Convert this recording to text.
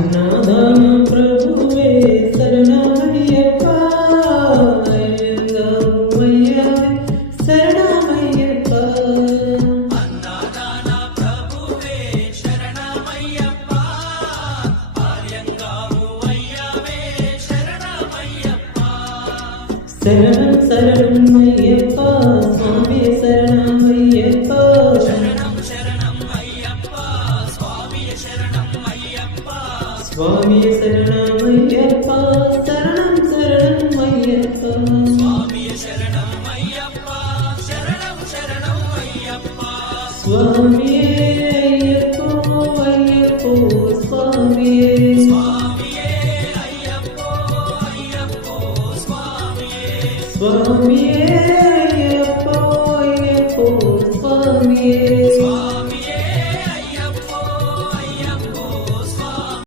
అన్నదాన ప్రభువే శరణమయ్యప్ప అయ్యంగారయ్యవే శరణమయ్యప్ప అన్నదాన ప్రభువే శరణమయ్యప్ప అయ్యంగారయ్యవే శరణమయ్యప్ప శరణం శరణం అయ్యప్ప స్వామి శరణమయ్యప్ప శరణం శరణం అయ్యప్ప స్వామి శరణం అయ్యప్ప స్వామి శరణమయ్యప్ప